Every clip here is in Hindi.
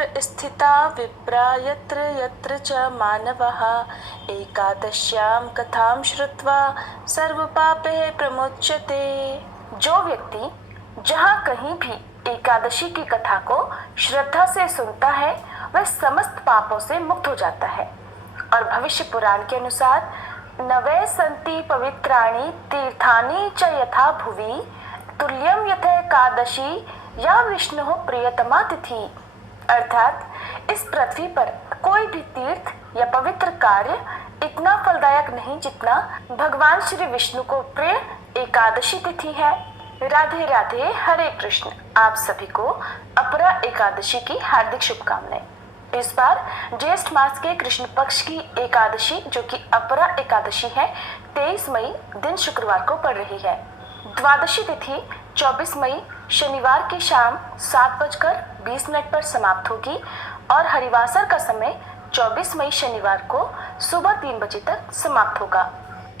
यत्र स्थिता विप्रा यत्र यत्र च मानवः एकादश्यां कथां श्रुत्वा सर्वपापैः प्रमुच्यते। जो व्यक्ति जहाँ कहीं भी एकादशी की कथा को श्रद्धा से सुनता है वह समस्त पापों से मुक्त हो जाता है। और भविष्य पुराण के अनुसार नवे संति पवित्राणि तीर्थानि च यथा भुवि तुल्यम यथा एकादशी या विष्णु प्रियतमा तिथि। अर्थात इस पृथ्वी पर कोई भी तीर्थ या पवित्र कार्य इतना फलदायक नहीं जितना भगवान श्री विष्णु को प्रिय एकादशी तिथि है। राधे राधे, हरे कृष्ण। आप सभी को अपरा एकादशी की हार्दिक शुभकामनाएं। इस बार ज्येष्ठ मास के कृष्ण पक्ष की एकादशी जो कि अपरा एकादशी है 23 मई दिन शुक्रवार को पड़ रही है। द्वादशी तिथि 24 मई शनिवार की शाम 7:20 पर समाप्त होगी और हरिवासर का समय 24 मई शनिवार को सुबह 3 बजे तक समाप्त होगा।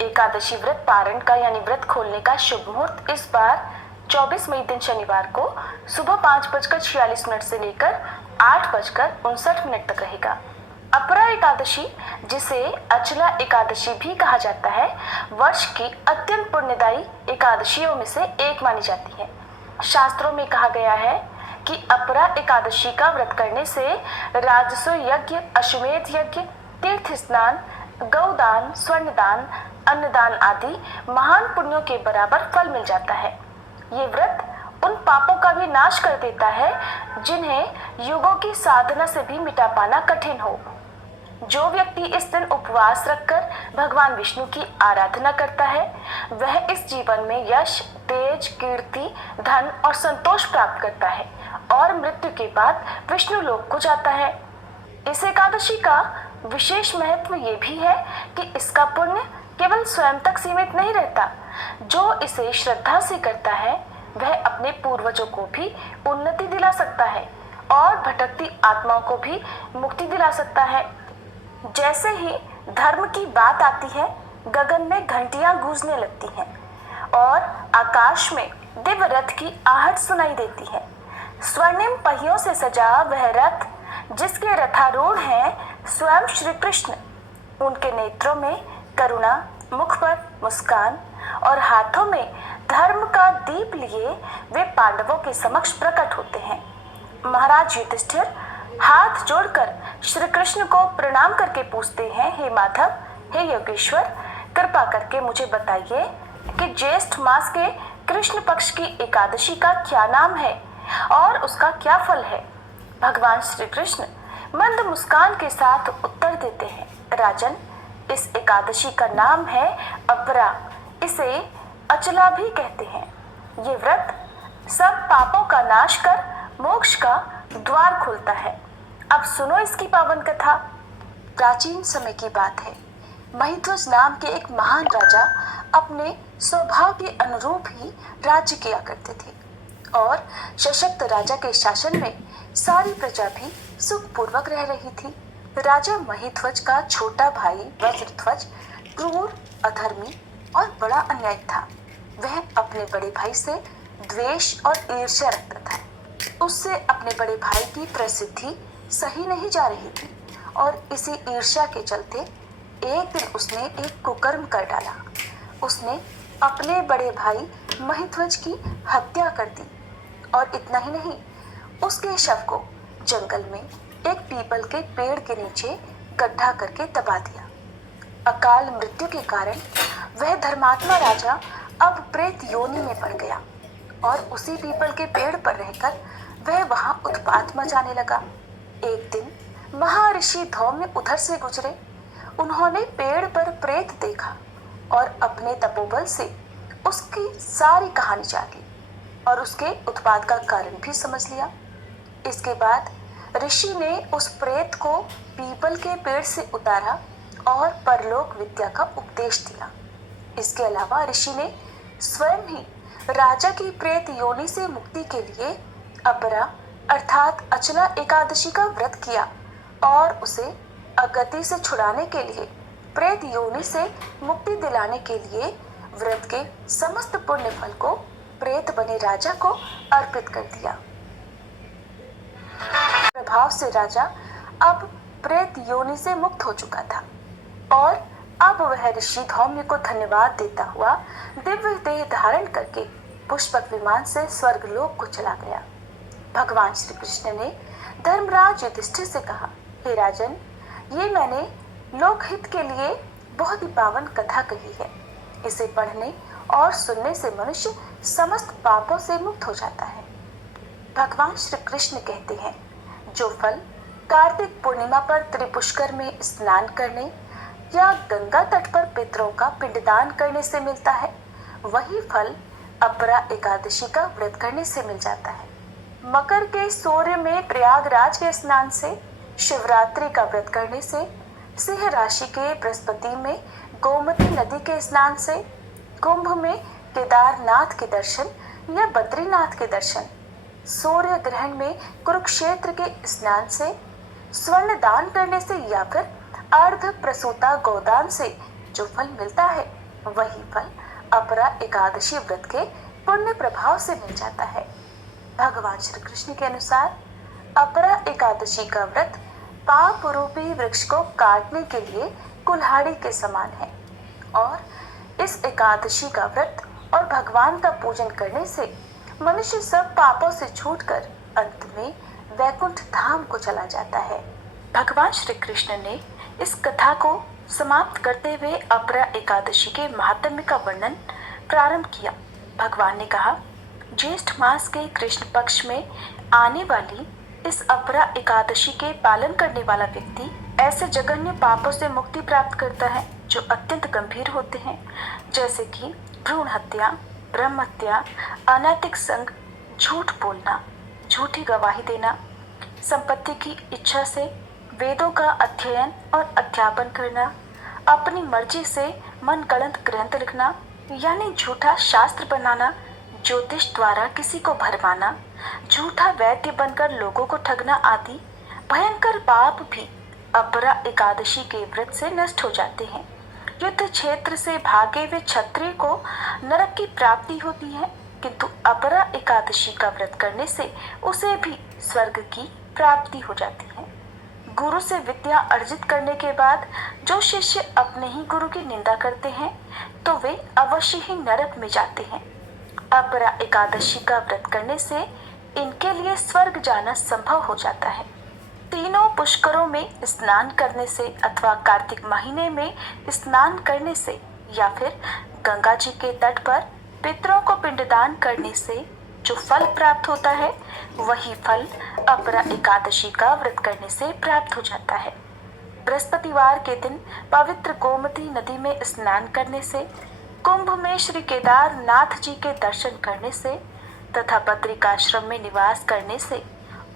एकादशी व्रत पारण का यानी व्रत खोलने का शुभ मुहूर्त इस बार 24 मई दिन शनिवार को सुबह 5:46 से लेकर 8:59 तक रहेगा। अपरा एकादशी जिसे अचला एकादशी भी कहा जाता है वर्ष की अत्यंत पुण्यदायी एकादशियों में से एक मानी जाती है। शास्त्रों में कहा गया है कि अपरा एकादशी का व्रत करने से राजसु यज्ञ, अश्वमेध यज्ञ, तीर्थ स्नान, गौदान, स्वर्णदान, अन्नदान आदि महान पुण्यों के बराबर फल मिल जाता है। ये व्रत उन पापों का भी नाश कर देता है जिन्हें युगों की साधना से भी मिटा पाना कठिन हो। जो व्यक्ति इस दिन उपवास रखकर भगवान विष्णु की आराधना करता है वह इस जीवन में यश, तेज, कीर्ति, धन और संतोष प्राप्त करता है और मृत्यु के बाद विष्णु लोक को जाता है। इस एकादशी का विशेष महत्व ये भी है कि इसका पुण्य केवल स्वयं तक सीमित नहीं रहता। जो इसे श्रद्धा से करता है वह अपने पूर्वजों को भी उन्नति दिला सकता है और भटकती आत्माओं को भी मुक्ति दिला सकता है। जैसे ही धर्म की बात आती है गगन में घंटियां गूंजने लगती हैं और आकाश में दिव्य रथ की आहट सुनाई देती है। स्वर्णिम पहियों से सजा वह रथ जिसके रथारूढ़ हैं स्वयं श्री कृष्ण। उनके नेत्रों में करुणा, मुख पर मुस्कान और हाथों में धर्म का दीप लिए वे पांडवों के समक्ष प्रकट होते हैं। महाराज युधिष्ठिर हाथ जोड़कर श्री कृष्ण को प्रणाम करके पूछते हैं, हे माधव, हे योगेश्वर, कृपा करके मुझे बताइए कि ज्येष्ठ मास के कृष्ण पक्ष की एकादशी का क्या नाम है और उसका क्या फल है। भगवान श्री कृष्ण मंद मुस्कान के साथ उत्तर देते हैं, राजन, इस एकादशी का नाम है अपरा, इसे अचला भी कहते हैं। ये व्रत सब पापों का नाश कर मोक्ष का द्वार खोलता है। अब सुनो इसकी पावन कथा। प्राचीन समय की बात है। महिध्वज नाम के एक महान राजा अपने स्वभाव के अनुरूप ही राज्य किया करते थे और सशक्त राजा के शासन में सारी प्रजा भी सुखपूर्वक रह रही थी। राजा महिध्वज का छोटा भाई वज्रध्वज क्रूर, अधर्मी और बड़ा अन्यायी था। वह अपने बड़े भाई से द्वेष और ईर्ष्या रखता था। उससे अपने बड़े भाई की प्रसिद्धि सही नहीं जा रही थी और इसी ईर्ष्या के चलते एक दिन उसने एक कुकर्म कर डाला। उसने अपने बड़े भाई महिध्वज की हत्या कर दी और इतना ही नहीं, उसके शव को जंगल में एक पीपल के पेड़ के नीचे गड्ढा करके दबा दिया। अकाल मृत्यु के कारण वह धर्मात्मा राजा अब प्रेत योनि में पड़ गया और उसी पीपल के पेड़ पर रहकर वह वहां उत्पात मचाने लगा। एक दिन महर्षि धौम्य उधर से गुजरे। उन्होंने पेड़ पर प्रेत देखा और अपने तपोबल से उसकी सारी कहानी जान ली और उसके उत्पात का कारण भी समझ लिया। इसके बाद ऋषि ने उस प्रेत को पीपल के पेड़ से उतारा और परलोक विद्या का उपदेश दिया। इसके अलावा ऋषि ने स्वयं ही राजा की प्रेत योनि से मुक्ति के लिए अपरा अर्थात अचला एकादशी का व्रत किया और उसे अगति से छुड़ाने के लिए, प्रेत योनि से मुक्ति दिलाने के लिए व्रत के समस्त पुण्य फल को प्रेत बने राजा को अर्पित कर दिया। प्रभाव से राजा अब प्रेत योनि से मुक्त हो चुका था और अब वह ऋषि धौम्य को धन्यवाद देता हुआ दिव्य देह धारण करके पुष्पक विमान से स्वर्गलोक को चला गया। भगवान श्री कृष्ण ने धर्मराज युधिष्ठिर से कहा, हे राजन, ये मैंने लोकहित के लिए बहुत ही पावन कथा कही है। इसे पढ़ने और सुनने से मनुष्य समस्त पापों से मुक्त हो जाता है। भगवान श्री कृष्ण कहते हैं, जो फल कार्तिक पूर्णिमा पर त्रिपुष्कर में स्नान करने या गंगा तट पर पितरों का पिंडदान करने से मिलता है, वही फल अपरा एकादशी का व्रत करने से मिल जाता है। मकर के सूर्य में प्रयागराज के स्नान से, शिवरात्रि का व्रत करने से, सिंह राशि के बृहस्पति में गोमती नदी के स्नान से, कुंभ में केदारनाथ के दर्शन या बद्रीनाथ के दर्शन, सूर्य ग्रहण में कुरुक्षेत्र के स्नान से, स्वर्ण दान करने से या फिर अर्ध प्रसूता गोदान से जो फल मिलता है, वही फल अपरा एकादशी व्रत के पुण्य प्रभाव से मिल जाता है। भगवान श्री कृष्ण के अनुसार अपरा एकादशी का व्रत पाप रूपी वृक्ष को काटने के लिए कुल्हाड़ी के समान है और इस एकादशी का व्रत और भगवान का पूजन करने से मनुष्य सब पापों से छूटकर अंत में वैकुंठ धाम को चला जाता है। भगवान श्री कृष्ण ने इस कथा को समाप्त करते हुए अपरा एकादशी के महात्म्य का वर्णन प्रारंभ किया। भगवान ने कहा, ज्येष्ठ मास के कृष्ण पक्ष में आने वाली इस अपरा एकादशी के पालन करने वाला व्यक्ति ऐसे जघन्य पापों से मुक्ति प्राप्त करता है जो अत्यंत गंभीर होते हैं, जैसे कि भ्रूण हत्या, ब्रह्म हत्या, अनैतिक संग, झूठ बोलना, झूठी गवाही देना, संपत्ति की इच्छा से वेदों का अध्ययन और अध्यापन करना, अपनी मर्जी से मनगढ़ंत ग्रंथ लिखना यानी झूठा शास्त्र बनाना, ज्योतिष द्वारा किसी को भरमाना, झूठा वैद्य बनकर लोगों को ठगना आदि भयंकर पाप भी अपरा एकादशी के व्रत से नष्ट हो जाते हैं। युद्ध क्षेत्र से भागे हुए क्षत्रिय को नरक की प्राप्ति होती है, किंतु अपरा एकादशी का व्रत करने से उसे भी स्वर्ग की प्राप्ति हो जाती है। गुरु से विद्या अर्जित करने के बाद जो शिष्य अपने ही गुरु की निंदा करते हैं तो वे अवश्य ही नरक में जाते हैं। अपरा एकादशी का व्रत करने से इनके लिए स्वर्ग जाना संभव हो जाता है। तीनों पुष्करों में स्नान करने से अथवा कार्तिक महीने में स्नान करने से या फिर गंगा जी के तट पर पितरों को पिंडदान करने से जो फल प्राप्त होता है, वही फल अपरा एकादशी का व्रत करने से प्राप्त हो जाता है। बृहस्पतिवार के दिन पवित्र गोमती नदी में स्नान करने से, कुंभ में श्री केदारनाथ जी के दर्शन करने से तथा बद्रिकाश्रम में निवास करने से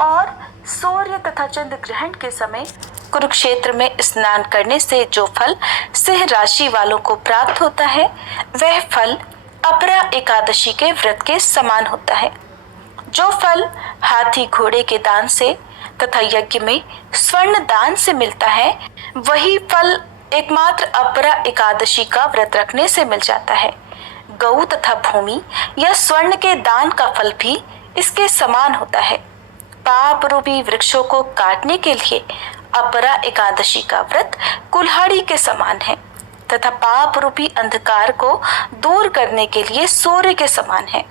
और सूर्य तथा चंद्र ग्रहण के समय कुरुक्षेत्र में स्नान करने से जो फल सिंह राशि वालों को प्राप्त होता है, वह फल अपरा एकादशी के व्रत के समान होता है। जो फल हाथी घोड़े के दान से तथा यज्ञ में स्वर्ण दान से मिलता है, वही फल एकमात्र अपरा एकादशी का व्रत रखने से मिल जाता है। गऊ तथा भूमि या स्वर्ण के दान का फल भी इसके समान होता है। पाप रूपी वृक्षों को काटने के लिए अपरा एकादशी का व्रत कुल्हाड़ी के समान है तथा पाप रूपी अंधकार को दूर करने के लिए सूर्य के समान है।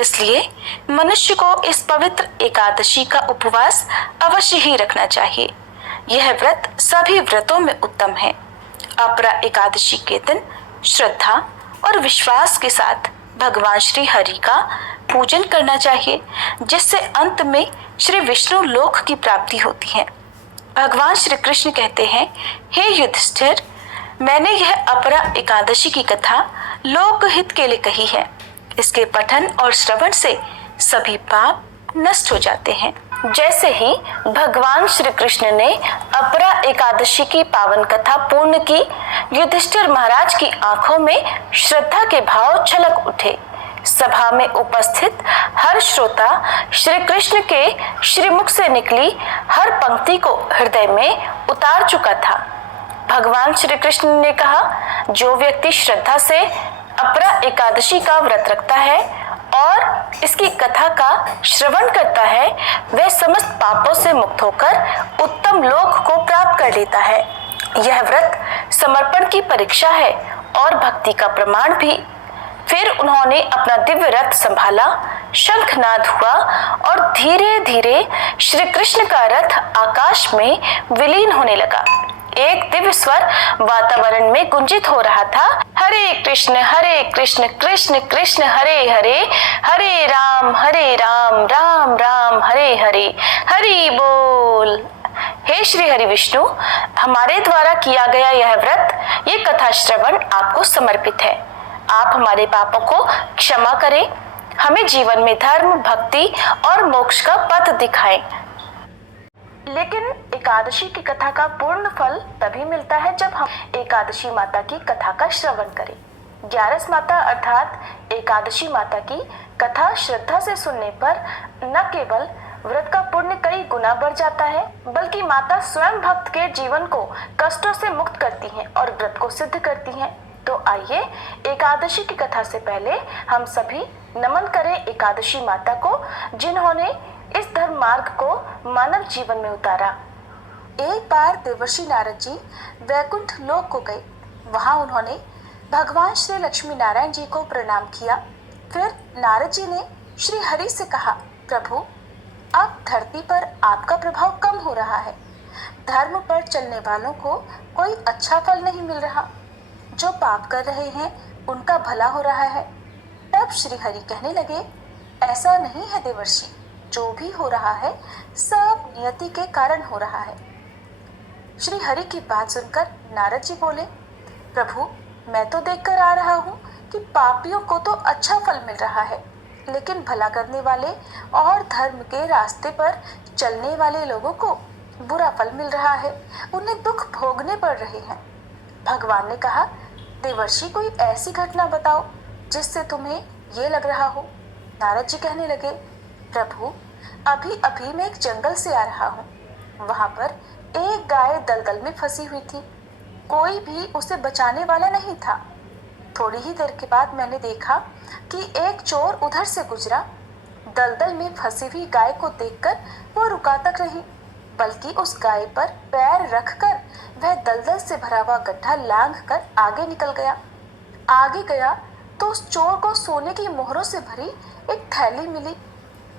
इसलिए मनुष्य को इस पवित्र एकादशी का उपवास अवश्य ही रखना चाहिए। यह व्रत सभी व्रतों में उत्तम है। अपरा एकादशी के दिन श्रद्धा और विश्वास के साथ भगवान श्री हरि का पूजन करना चाहिए, जिससे अंत में श्री विष्णु लोक की प्राप्ति होती है। भगवान श्री कृष्ण कहते हैं, हे युधिष्ठिर, मैंने यह अपरा एकादशी की कथा लोकहित के लिए कही है। इसके पठन और श्रवण से सभी पाप नष्ट हो जाते हैं। जैसे ही भगवान श्री कृष्ण ने अपरा एकादशी की पावन कथा पूर्ण की, युधिष्ठिर महाराज की आंखों में श्रद्धा के भाव छलक उठे। सभा में उपस्थित हर श्रोता श्री कृष्ण के श्रीमुख से निकली हर पंक्ति को हृदय में उतार चुका था। भगवान श्री कृष्ण ने कहा, जो व्यक्ति श्रद्धा से अपरा एकादशी का व्रत रखता है और इसकी कथा का श्रवण करता है वह समस्त पापों से मुक्त होकर उत्तम लोक को प्राप्त कर लेता है। यह व्रत समर्पण की परीक्षा है और भक्ति का प्रमाण भी। फिर उन्होंने अपना दिव्य रथ संभाला, शंखनाद हुआ और धीरे धीरे श्री कृष्ण का रथ आकाश में विलीन होने लगा। एक दिव्य स्वर वातावरण में गुंजित हो रहा था, हरे कृष्ण कृष्ण कृष्ण हरे हरे, हरे राम राम राम हरे हरे, हरि बोल। हे श्री हरि विष्णु, हमारे द्वारा किया गया यह व्रत, ये कथा श्रवण आपको समर्पित है। आप हमारे पापों को क्षमा करें, हमें जीवन में धर्म, भक्ति और मोक्ष का पथ दिखाएं। लेकिन एकादशी की कथा का पूर्ण फल तभी मिलता है जब हम एकादशी माता की कथा का श्रवण करें। 11 माता अर्थात एकादशी माता की कथा श्रद्धा से सुनने पर न केवल व्रत का पुण्य कई गुना बढ़ जाता है, बल्कि माता स्वयं भक्त के जीवन को कष्टों से मुक्त करती हैं और व्रत को सिद्ध करती हैं। तो आइए एकादशी की कथा से पहले हम सभी नमन करें एकादशी माता को, जिन्होंने इस धर्म मार्ग को मानव जीवन में उतारा। एक बार देवर्षि नारद जी वैकुंठ लोक को गए। वहां उन्होंने भगवान श्री लक्ष्मी नारायण जी को प्रणाम किया। फिर नारद जी ने श्री हरि से कहा, प्रभु, अब धरती पर आपका प्रभाव कम हो रहा है। धर्म पर चलने वालों को कोई अच्छा फल नहीं मिल रहा। जो पाप कर रहे हैं उनका भला हो रहा है। तब श्री हरि कहने लगे, ऐसा नहीं है देवर्षि, जो भी हो रहा है सब नियति के कारण हो रहा है। श्री हरि की बात सुनकर नारद जी बोले, प्रभु, मैं तो देखकर आ रहा हूँ कि पापियों को तो अच्छा फल मिल रहा है, लेकिन भला करने वाले और धर्म के रास्ते पर चलने वाले लोगों को बुरा फल मिल रहा है, उन्हें दुख भोगने पड़ रहे हैं। भगवान ने कहा, देवर्षि, कोई ऐसी घटना बताओ जिससे तुम्हें ये लग रहा हो। नारद जी कहने लगे, प्रभु, अभी अभी मैं एक जंगल से आ रहा हूँ। वहां पर एक गाय दलदल में फंसी हुई थी। कोई भी उसे बचाने वाला नहीं था। थोड़ी ही देर के बाद मैंने देखा कि एक चोर उधर से गुजरा। दलदल में फंसी हुई गाय को देखकर वो रुका तक नहीं, बल्कि उस गाय पर पैर रखकर वह दलदल से भरा हुआ गड्ढा लांघ कर आगे निकल गया। आगे गया तो उस चोर को सोने की मोहरों से भरी एक थैली मिली।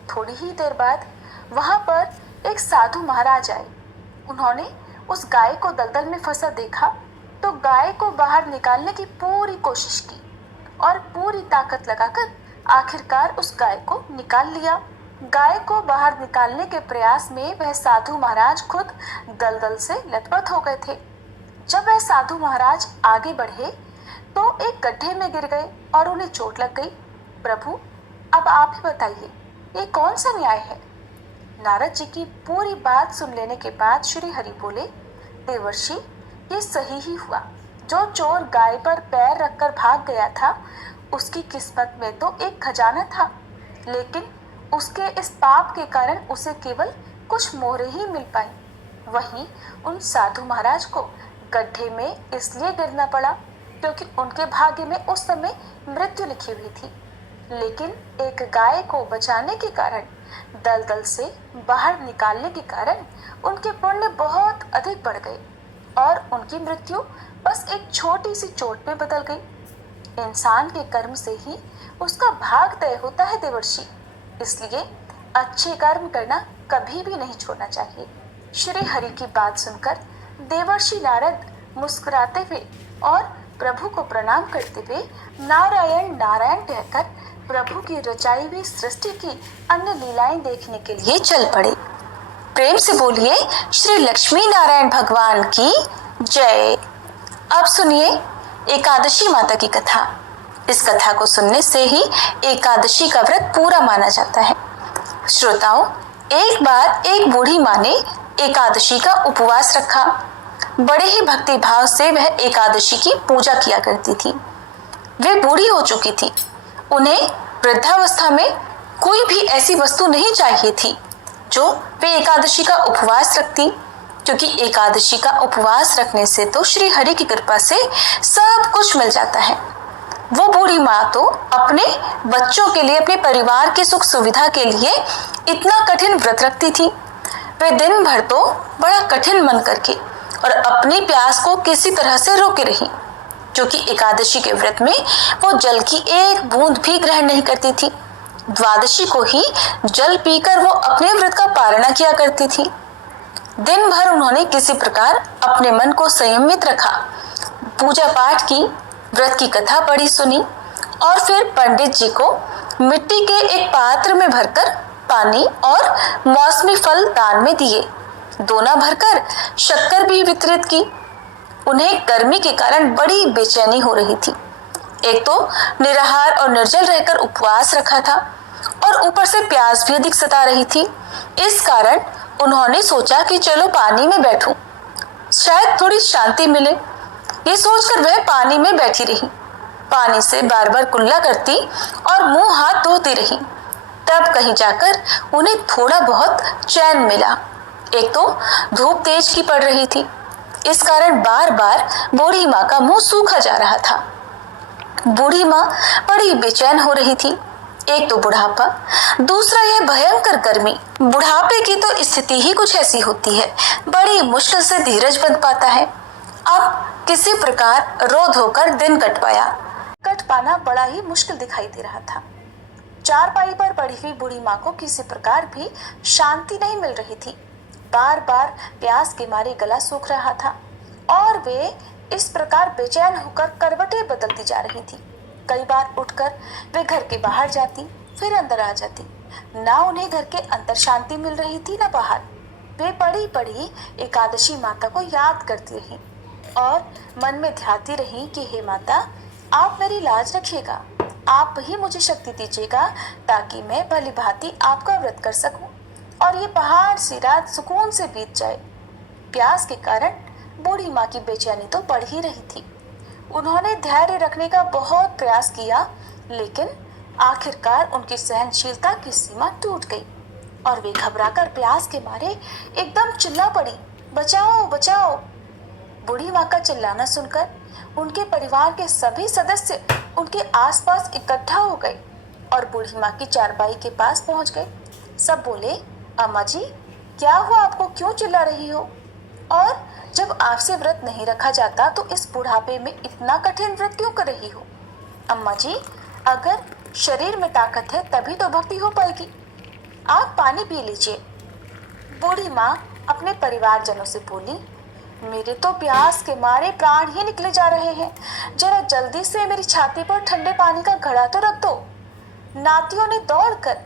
थोड़ी ही देर बाद वहां पर एक साधु महाराज आए। उन्होंने उस गाय को दलदल में फंसा देखा तो गाय को बाहर निकालने की पूरी कोशिश की और पूरी ताकत लगाकर आखिरकार उस गाय को निकाल लिया। गाय को बाहर निकालने के प्रयास में वह साधु महाराज खुद दलदल से लथपथ हो गए थे। जब वह साधु महाराज आगे बढ़े तो एक गड्ढे में गिर गए और उन्हें चोट लग गई। प्रभु, अब आप ही बताइए, ये कौन सा न्याय है? नारद जी की पूरी बात सुन लेने के बाद श्री हरि बोले, देवर्षि, ये सही ही हुआ। जो चोर गाय पर पैर रखकर भाग गया था, उसकी किस्मत में तो एक खजाना था, लेकिन उसके इस पाप के कारण उसे केवल कुछ मोहरें ही मिल पाई। वहीं उन साधु महाराज को गड्ढे में इसलिए गिरना पड़ा क्योंकि उनके भाग्य में उस समय मृत्यु लिखी हुई थी। लेकिन एक गाय को बचाने के कारण, दलदल से बाहर निकालने के कारण उनके पुण्य बहुत अधिक बढ़ गए और उनकी मृत्यु बस एक छोटी सी चोट में बदल गई। इंसान के कर्म से ही उसका भाग तय होता है देवर्षि, इसलिए अच्छे कर्म करना कभी भी नहीं छोड़ना चाहिए। श्री हरि की बात सुनकर देवर्षि नारद मुस्कुराते हुए और प्रभु को प्रणाम करते हुए नारायण नारायण कहकर प्रभु की रचाई हुई सृष्टि की अन्य लीलाएं देखने के लिए चल पड़े। प्रेम से बोलिए श्री लक्ष्मी नारायण भगवान की जय। अब सुनिए एकादशी माता की कथा। इस कथा को सुनने से ही एकादशी का व्रत पूरा माना जाता है। श्रोताओं, एक बार एक बूढ़ी माँ ने एकादशी का उपवास रखा। बड़े ही भक्ति भाव से वह एकादशी की पूजा किया करती थी। वे बूढ़ी हो चुकी थी। उन्हें वृद्धावस्था में कोई भी ऐसी वस्तु नहीं चाहिए थी जो वे एकादशी का उपवास रखती, क्योंकि एकादशी का उपवास रखने से तो श्री हरि की कृपा से सब कुछ मिल जाता है। वो बूढ़ी माँ तो अपने बच्चों के लिए, अपने परिवार की सुख सुविधा के लिए इतना कठिन व्रत रखती थी। वे दिन भर तो बड़ा कठिन मन करके और अपनी प्यास को किसी तरह से रोके रही, क्योंकि एकादशी के व्रत में वो जल की एक बूंद भी ग्रहण नहीं करती थी। द्वादशी को ही जल पीकर वो अपने व्रत का पारणा किया करती थी। दिन भर उन्होंने किसी प्रकार अपने मन को संयमित रखा, पूजा पाठ की, व्रत की कथा पढ़ी सुनी और फिर पंडित जी को मिट्टी के एक पात्र में भरकर पानी और मौसमी फल दान में दिए। दोना भरकर शक्कर भी वितरित की। उन्हें गर्मी के कारण बड़ी बेचैनी हो रही थी। एक तो निराहार और निर्जल रहकर उपवास रखा था और ऊपर से प्यास भी अधिक सता रही थी। इस कारण उन्होंने सोचा कि चलो पानी में बैठूं, शायद थोड़ी शांति मिले। ये सोचकर वह पानी में बैठी रही, पानी से बार बार कुल्ला करती और मुंह हाथ धोती रही। तब कहीं जाकर उन्हें थोड़ा बहुत चैन मिला। एक तो धूप तेज की पड़ रही थी, इस कारण बार बार बूढ़ी माँ का मुंह सूखा जा रहा था। बूढ़ी माँ बड़ी बेचैन हो रही थी। एक तो बुढ़ापा, दूसरा यह भयंकर गर्मी। बुढ़ापे की तो स्थिति ही कुछ ऐसी होती है, बड़ी मुश्किल से धीरज बंध पाता है। अब किसी प्रकार रो धोकर दिन कट पाना बड़ा ही मुश्किल दिखाई दे रहा था। चारपाई पर पड़ी हुई बूढ़ी माँ को किसी प्रकार भी शांति नहीं मिल रही थी। बार बार प्यास के मारे गला सूख रहा था और वे इस प्रकार बेचैन होकर करवटें बदलती जा रही थी। कई बार उठकर वे घर के बाहर जाती, फिर अंदर आ जाती। ना उन्हें घर के अंदर शांति मिल रही थी, ना बाहर। वे पड़ी पड़ी एकादशी माता को याद करती रही और मन में ध्याती रही कि हे माता, आप मेरी लाज रखिएगा, आप ही मुझे शक्ति दीजिएगा ताकि मैं भली भांति आपका व्रत कर सकूं और ये पहाड़ सी रात सुकून से बीत जाए। प्यास के कारण बूढ़ी माँ की बेचैनी तो बढ़ ही रही थी। उन्होंने धैर्य रखने का बहुत प्रयास किया, लेकिन आखिरकार उनकी सहनशीलता की सीमा टूट गई और वे घबराकर प्यास के मारे एकदम चिल्ला पड़ी, बचाओ बचाओ। बूढ़ी माँ का चिल्लाना सुनकर उनके परिवार के सभी सदस्य उनके आसपास इकट्ठा हो गए और बूढ़ी माँ की चारपाई के पास पहुंच गए। सब बोले, अम्मा जी क्या हुआ, आपको क्यों चिल्ला रही हो? और जब आपसे व्रत नहीं रखा जाता तो इस बुढ़ापे में इतना कठिन व्रत क्यों कर रही हो? अम्मा जी, अगर शरीर में ताकत है तभी तो भक्ति हो पाएगी। आप पानी पी लीजिए। बूढ़ी माँ अपने परिवारजनों से बोली, मेरे तो प्यास के मारे प्राण ही निकले जा रहे हैं, जरा जल्दी से मेरी छाती पर ठंडे पानी का घड़ा तो रख दो। नातियों ने दौड़कर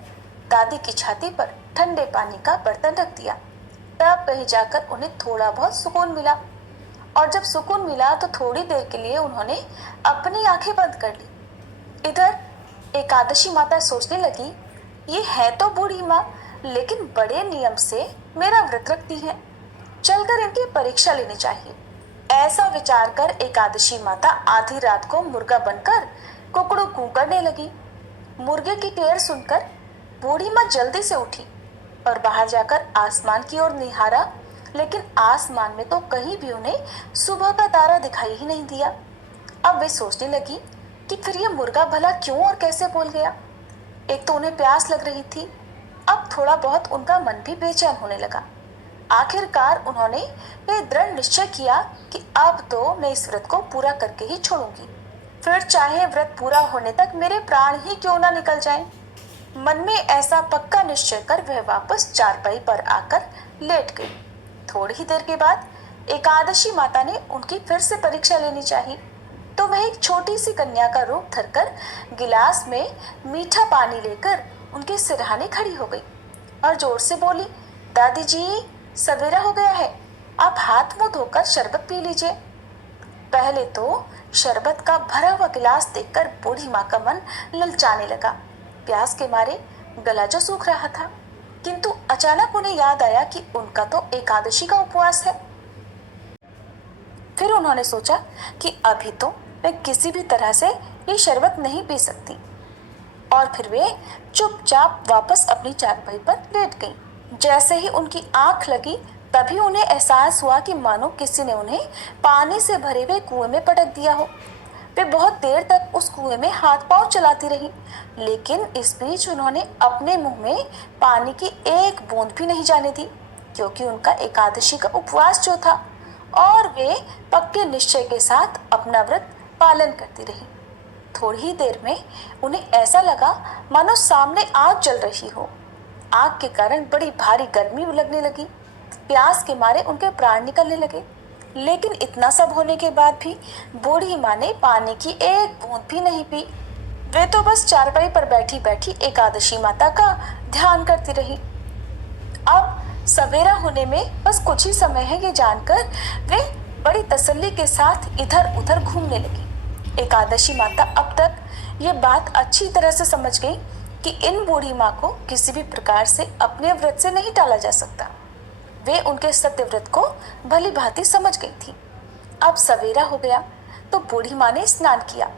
दादी की छाती पर ठंडे पानी का बर्तन रख दिया। तब कहीं जाकर उन्हें थोड़ा बहुत सुकून मिला और जब सुकून मिला तो थोड़ी देर के लिए उन्होंने अपनी आंखें बंद कर ली। इधर एकादशी माता सोचने लगी, ये है तो बूढ़ी माँ, लेकिन बड़े नियम से मेरा व्रत रखती है, चलकर इनकी परीक्षा लेनी चाहिए। ऐसा विचार कर एकादशी माता आधी रात को मुर्गा बनकर कुकड़ू कू करने लगी। मुर्गे की टेर सुनकर बूढ़ी माँ जल्दी से उठी और बाहर जाकर आसमान की ओर निहारा, लेकिन आसमान में तो कहीं भी उन्हें सुबह का तारा दिखाई ही नहीं दिया। अब वे सोचने लगी कि फिर ये मुर्गा भला क्यों और कैसे बोल गया। एक तो उन्हें प्यास लग रही थी, अब थोड़ा बहुत उनका मन भी बेचैन होने लगा। आखिरकार उन्होंने ये दृढ़ निश्चय किया कि अब तो मैं इस व्रत को पूरा करके ही छोड़ूंगी, फिर चाहे व्रत पूरा होने तक मेरे प्राण ही क्यों ना निकल जाएं। मन में ऐसा पक्का निश्चय कर वह वापस चारपाई पर आकर लेट गई। थोड़ी ही देर के बाद एकादशी माता ने उनकी फिर से परीक्षा लेनी चाहिए, तो वह एक छोटी सी कन्या का रूप धरकर गिलास में मीठा पानी लेकर उनके सिरहाने खड़ी हो गई और जोर से बोली, दादी जी सवेरा हो गया है, आप हाथ मुंह धोकर शरबत पी लीजिए। पहले तो शरबत का भरा हुआ गिलास देखकर बूढ़ी माँ का मन ललचाने लगा। प्यास के मारे गला जो सूख रहा था, किंतु अचानक उन्हें याद आया कि उनका तो एकादशी का उपवास है। फिर उन्होंने सोचा कि अभी तो वे किसी भी तरह से ये शरबत नहीं पी सकती और फिर वे चुपचाप वापस अपनी चारपाई पर लेट गईं। जैसे ही उनकी आंख लगी तभी उन्हें एहसास हुआ कि मानो किसी ने उन्हें पानी से भरे हुए कुएं में पटक दिया हो। वे बहुत देर तक उस कुएं में हाथ पांव चलाती रही, लेकिन इस बीच उन्होंने अपने मुंह में पानी की एक बूंद भी नहीं जाने दी, क्योंकि उनका एकादशी का उपवास जो था, और वे पक्के निश्चय के साथ अपना व्रत पालन करती रही। थोड़ी ही देर में उन्हें ऐसा लगा मानो सामने आग जल रही हो। आग के कारण बड़ी भारी गर्मी लगने लगी। प्यास के मारे उनके प्राण निकलने लगे, लेकिन इतना सब होने के बाद भी बूढ़ी माँ ने पानी की एक बूंद भी नहीं पी। वे तो बस चारपाई पर बैठी बैठी एकादशी माता का ध्यान करती रही। अब सवेरा होने में बस कुछ ही समय है, ये जानकर वे बड़ी तसल्ली के साथ इधर उधर घूमने लगी। एकादशी माता अब तक ये बात अच्छी तरह से समझ गई कि इन बूढ़ी माँ को किसी भी प्रकार से अपने व्रत से नहीं टाला जा सकता। वे उनके सत्य व्रत को भली भांति समझ गई थी। अब सवेरा हो गया तो बूढ़ी माँ ने स्नान किया,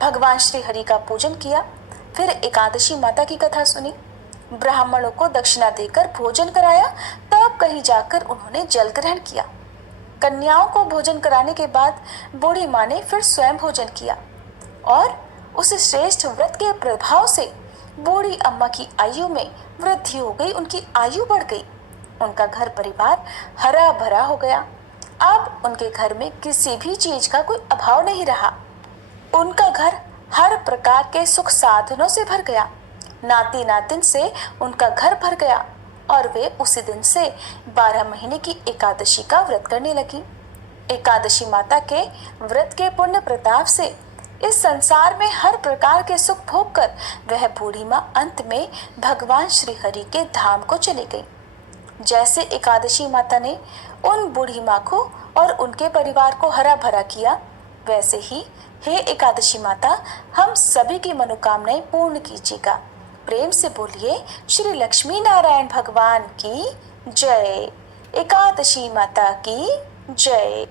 भगवान श्री हरि का पूजन किया, फिर एकादशी माता की कथा सुनी, ब्राह्मणों को दक्षिणा देकर भोजन कराया, तब कहीं जाकर उन्होंने जल ग्रहण किया। कन्याओं को भोजन कराने के बाद बूढ़ी माँ ने फिर स्वयं भोजन किया, और उस श्रेष्ठ व्रत के प्रभाव से बूढ़ी अम्मा की आयु में वृद्धि हो गई, उनकी आयु बढ़ गई। उनका घर परिवार हरा भरा हो गया। अब उनके घर में किसी भी चीज का कोई अभाव नहीं रहा। उनका घर हर प्रकार के सुख साधनों से भर गया। नाती नातिन से उनका घर भर गया, और वे उसी दिन से 12 महीने की एकादशी का व्रत करने लगी। एकादशी माता के व्रत के पुण्य प्रताप से इस संसार में हर प्रकार के सुख भोग कर वह बूढ़ी माँ अंत में भगवान श्री हरि के धाम को चली गई। जैसे एकादशी माता ने उन बूढ़ी माँ को और उनके परिवार को हरा भरा किया, वैसे ही हे एकादशी माता, हम सभी की मनोकामनाएं पूर्ण कीजिएगा। प्रेम से बोलिए श्री लक्ष्मी नारायण भगवान की जय। एकादशी माता की जय।